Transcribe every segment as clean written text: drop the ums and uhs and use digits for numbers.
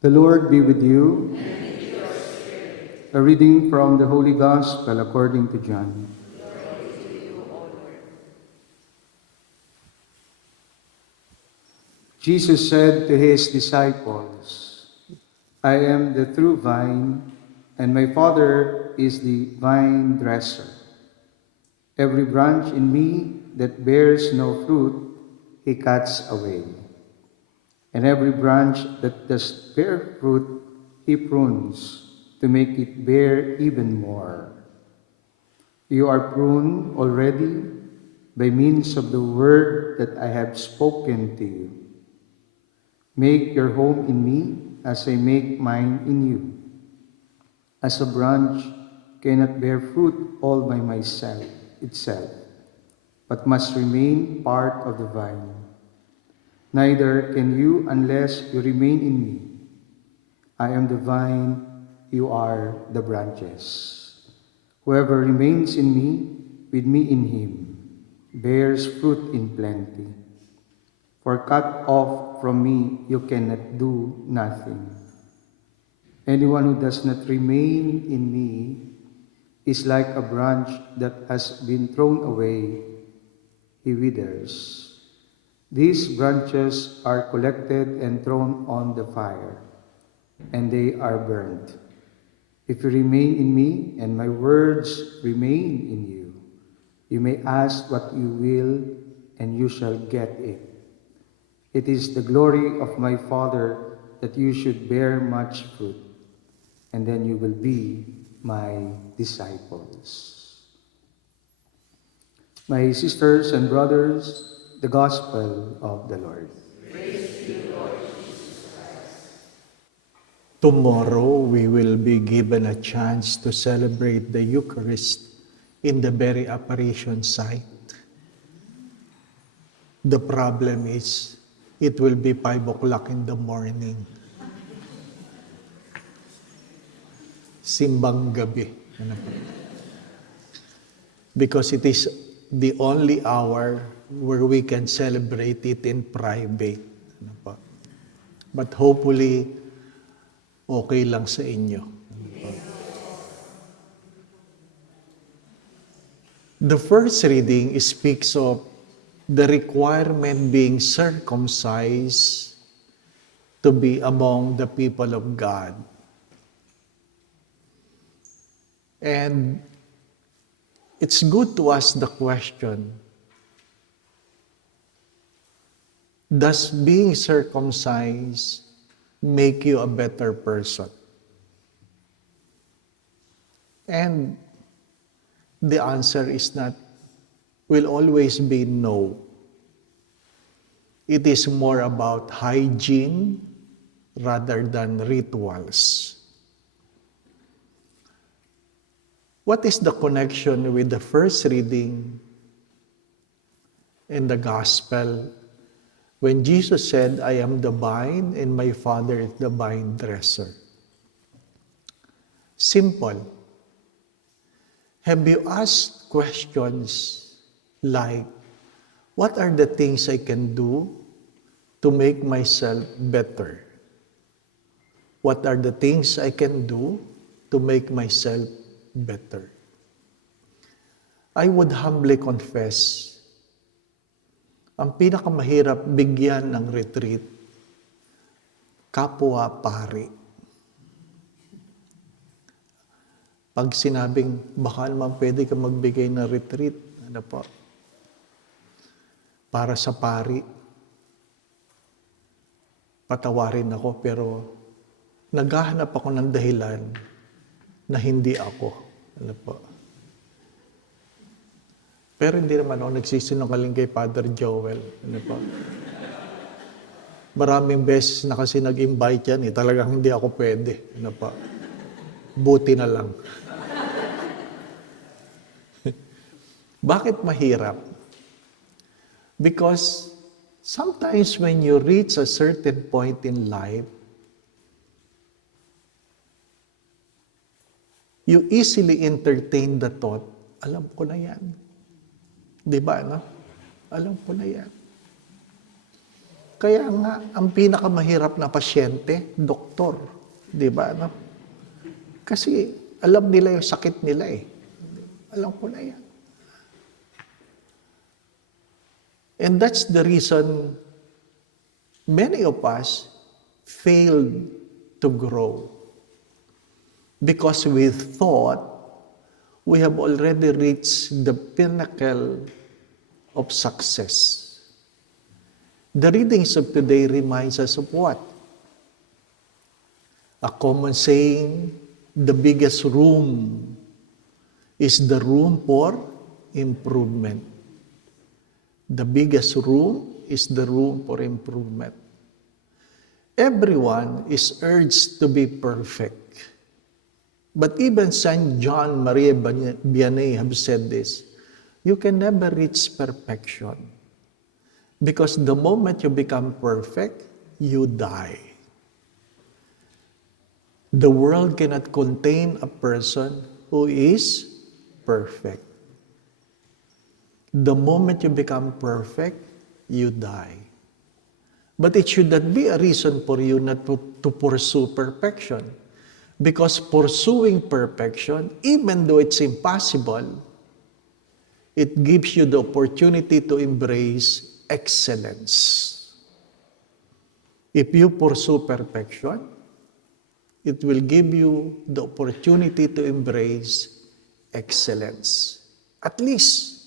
The Lord be with you. A reading from the Holy Gospel according to John. Jesus said to his disciples, I am the true vine, and my Father is the vine dresser. Every branch in me that bears no fruit, he cuts away. And every branch that does bear fruit, he prunes to make it bear even more. You are pruned already by means of the word that I have spoken to you. Make your home in me as I make mine in you. As a branch cannot bear fruit all by itself, but must remain part of the vine. Neither can you unless you remain in me. I am the vine, you are the branches. Whoever remains in me, with me in him, bears fruit in plenty. For cut off from me, you cannot do nothing. Anyone who does not remain in me is like a branch that has been thrown away. He withers. These branches are collected and thrown on the fire, and they are burned. If you remain in me and my words remain in you, you may ask what you will, and you shall get it. It is the glory of my Father that you should bear much fruit, and then you will be my disciples. My sisters and brothers, the Gospel of the Lord. Praise to you, Lord Jesus Christ. Tomorrow we will be given a chance to celebrate the Eucharist in the very apparition site. The problem is, it will be 5 o'clock in the morning. Simbang gabi. Because it is the only hour where we can celebrate it in private. But hopefully, okay lang sa inyo. The first reading speaks of the requirement being circumcised to be among the people of God. And it's good to ask the question, does being circumcised make you a better person? And the answer is not, will always be no. It is more about hygiene rather than rituals. What is the connection with the first reading in the gospel when Jesus said, I am the vine and my Father is the vine dresser? Simple. Have you asked questions like, what are the things I can do to make myself better? What are the things I can do to make myself better? I would humbly confess, ang pinakamahirap bigyan ng retreat, kapwa-pari. Pag sinabing, baka naman pwede ka magbigay ng retreat, ano po, para sa pari, patawarin ako, pero naghahanap ako ng dahilan na hindi ako. Ano po. Pero hindi naman ako nagsisinungaling kay Father Joel. Ano po. Maraming beses na kasi nag-invite yan, talagang hindi ako pwede. Ano po. Buti na lang. Bakit mahirap? Because sometimes when you reach a certain point in life, you easily entertain the thought, alam ko na yan. Di ba, no? Alam ko na yan. Kaya nga, ang pinakamahirap na pasyente, doktor. Di ba? No? Kasi alam nila yung sakit nila eh. Alam ko na yan. And that's the reason many of us failed to grow. Because we thought we have already reached the pinnacle of success. The readings of today reminds us of what? A common saying, the biggest room is the room for improvement. The biggest room is the room for improvement. Everyone is urged to be perfect. But even Saint John Maria Vianney have said this, you can never reach perfection. Because the moment you become perfect, you die. The world cannot contain a person who is perfect. The moment you become perfect, you die. But it should not be a reason for you not to pursue perfection. Because pursuing perfection, even though it's impossible, it gives you the opportunity to embrace excellence. If you pursue perfection, it will give you the opportunity to embrace excellence. At least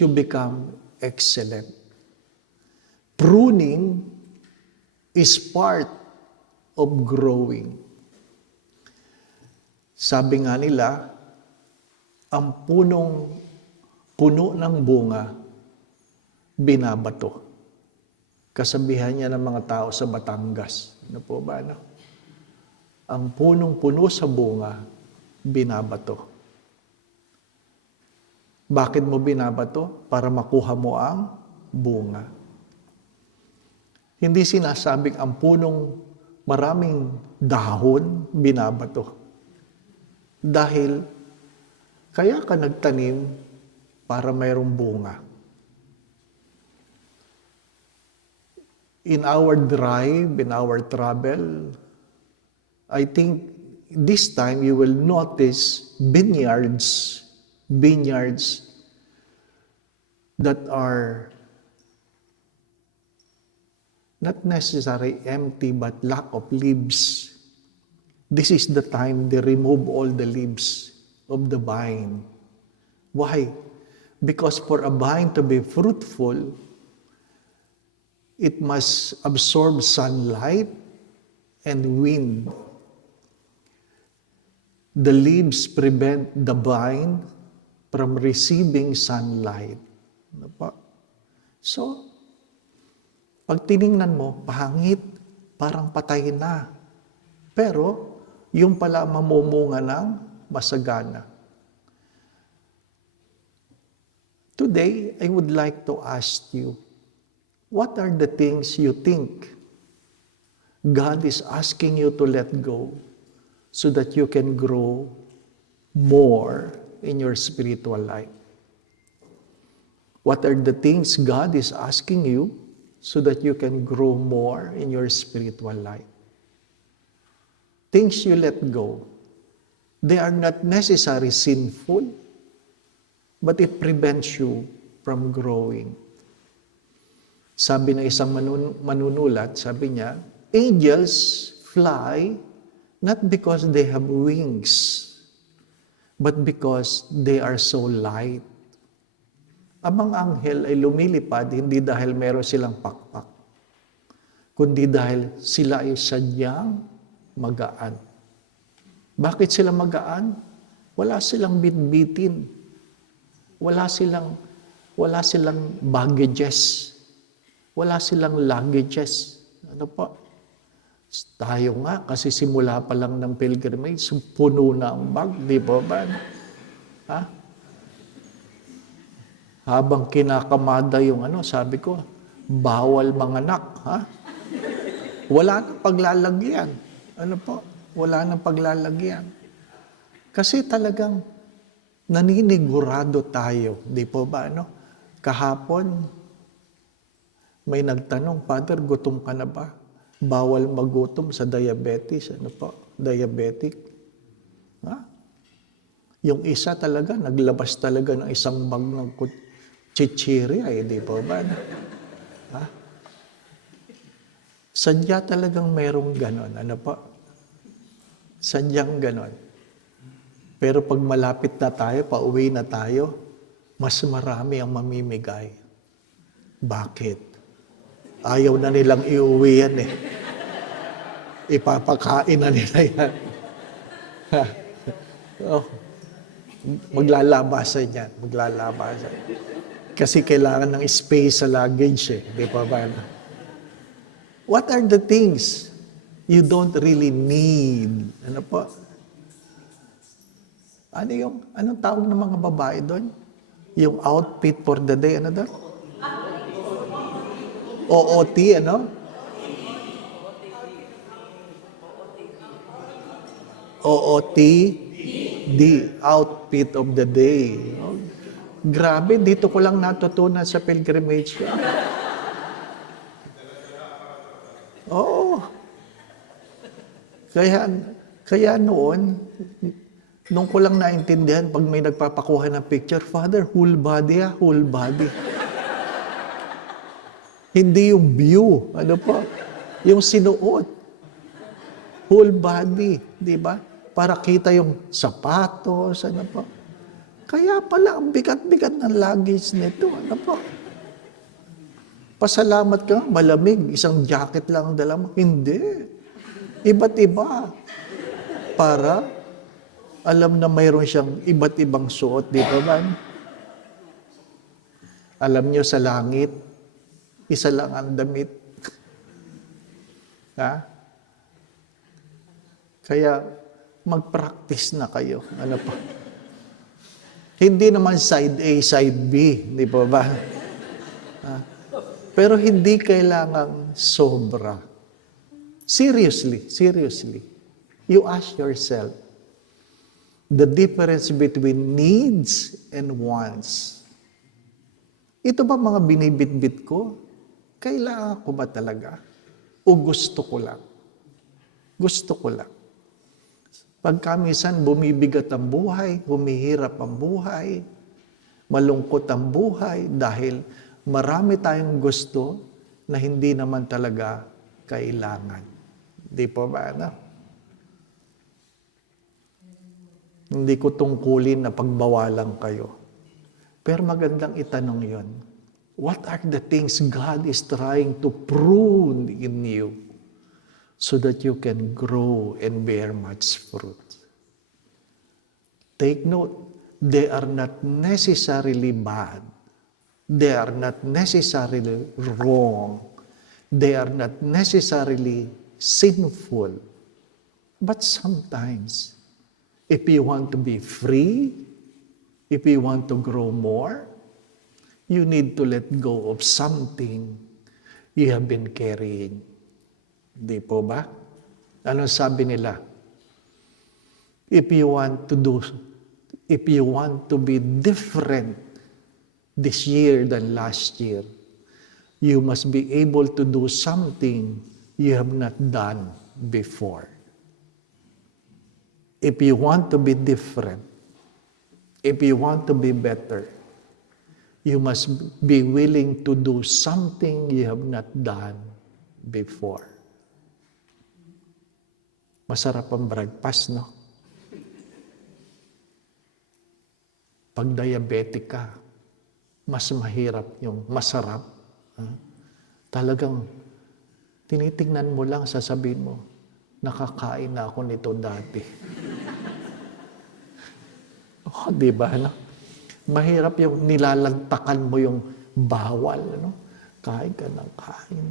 you become excellent. Pruning is part of growing. Sabi nga nila, ang puno ng bunga, binabato. Kasabihan niya ng mga tao sa Batangas. Ano po ba? No? Ang punong-puno sa bunga, binabato. Bakit mo binabato? Para makuha mo ang bunga. Hindi sinasabing ang punong maraming dahon, binabato. Dahil kaya ka nagtanim para mayroong bunga. In our drive, in our travel, I think this time you will notice vineyards that are not necessarily empty but lack of leaves. This is the time they remove all the leaves of the vine. Why? Because for a vine to be fruitful, it must absorb sunlight and wind. The leaves prevent the vine from receiving sunlight. Ano po? So, pag tiningnan mo, pangit, parang patay na. Pero, yung pala mamumunga ng masagana. Today, I would like to ask you, what are the things you think God is asking you to let go so that you can grow more in your spiritual life? What are the things God is asking you so that you can grow more in your spiritual life? Things you let go, they are not necessarily sinful, but it prevents you from growing. Sabi ng isang manunulat, sabi niya, angels fly not because they have wings, but because they are so light. Ang mga anghel ay lumilipad hindi dahil meron silang pakpak, kundi dahil sila ay sadyang magaan. Bakit sila magaan? Wala silang bitbitin. Wala silang baggages. Wala silang luggages. Ano po? Tayo nga, kasi simula pa lang ng pilgrimage, puno na ang bag, di ba ba? Ha? Habang kinakamada yung sabi ko, bawal manganak, ha? Wala nang paglalagyan. Ano po? Wala nang paglalagyan. Kasi talagang naninigurado tayo, di po ba? Kahapon, May nagtanong, Father, gutom ka na ba? Bawal magutom sa diabetes. Ano po? Diabetic. Ha? Yung isa talaga, naglabas talaga ng isang bag ng chichirya, di ba ba? Ha? Sadya talagang merong ganon. Ano po? Sadyang ganon. Pero pag malapit na tayo, pauwi na tayo, mas marami ang mamimigay. Bakit? Ayaw na nilang iuwi yan eh. Ipapakain na nila yan. Oh, maglalabasan yan. Maglalabasan. Kasi kailangan ng space sa luggage eh. Di ba ba? What are the things you don't really need? Ano po? Anong tawag ng mga babae doon? Yung outfit for the day, ano doon? OOT, ano? OOT, outfit of the day. Oh, grabe, dito ko lang natutunan sa pilgrimage ko. Oo. Kaya noon, nung ko lang naintindihan, pag may nagpapakuha ng picture, Father, whole body whole body. Hindi yung view, ano po? Yung sinuot. Whole body, di ba? Para kita yung sapatos, ano po? Kaya pala, ang bigat-bigat ng luggage nito, ano po? Pasalamat ka, malamig, isang jacket lang ang dala mo. Hindi. Iba't iba. Para alam na mayroon siyang iba't ibang suot, di ba ba? Alam niyo sa langit, isa lang ang damit. Ha? Kaya mag-practice na kayo. Ano pa? Hindi naman side A, side B. Di ba ba? Ha? Pero hindi kailangang sobra. Seriously. You ask yourself, the difference between needs and wants. Ito ba mga binibitbit ko? Kailangan ko ba talaga? O gusto ko lang? Gusto ko lang. Pagka minsan bumibigat ang buhay, humihirap ang buhay, malungkot ang buhay dahil marami tayong gusto na hindi naman talaga kailangan. Di po ba, ano? Hindi ko tungkulin na pagbawalan kayo. Pero magandang itanong yon. What are the things God is trying to prune in you so that you can grow and bear much fruit? Take note, they are not necessarily bad. They are not necessarily wrong. They are not necessarily sinful. But sometimes, if you want to be free, if you want to grow more, you need to let go of something you have been carrying. Di po ba? Ano sabi nila? If you want to be different this year than last year, you must be able to do something you have not done before. If you want to be different, if you want to be better, you must be willing to do something you have not done before. Masarap ang breakfast, no? Pag diabetic ka, mas mahirap yung masarap. Talagang tinitingnan mo lang, sasabihin mo, nakakain na ako nito dati. Oh, di ba, no? Mahirap yung nilalantakan mo yung bawal, no? Kain ka ng kain.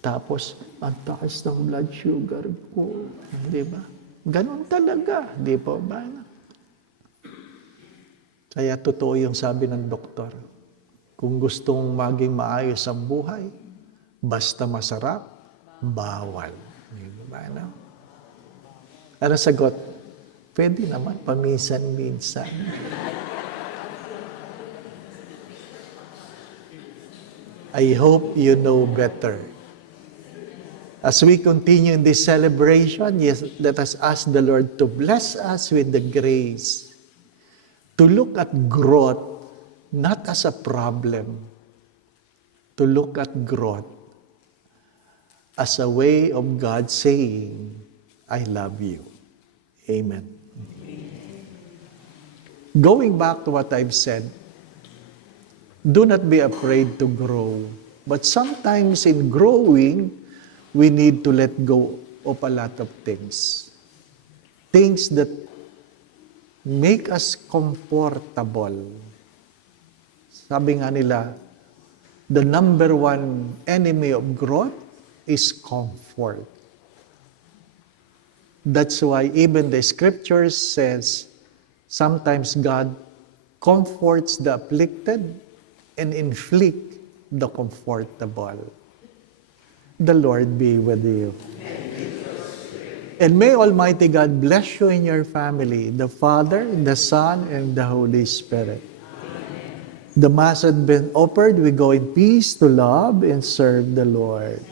Tapos, ang taas ng blood sugar ko. Di ba? Ganon talaga. Di ba ba? Kaya totoo yung sabi ng doktor. Kung gustong maging maayos ang buhay, basta masarap, bawal. Di ba? No? Ano sagot? Pwede naman, paminsan-minsan. I hope you know better. As we continue in this celebration, yes, let us ask the Lord to bless us with the grace to look at growth not as a problem, to look at growth as a way of God saying, I love you. Amen. Going back to what I've said, do not be afraid to grow. But sometimes in growing, we need to let go of a lot of things. Things that make us comfortable. Sabi nga nila, the number one enemy of growth is comfort. That's why even the scriptures says, sometimes God comforts the afflicted and inflict the comfortable. The Lord be with you. And may Almighty God bless you and your family, the Father, the Son, and the Holy Spirit. The Mass had been offered. We go in peace to love and serve the Lord.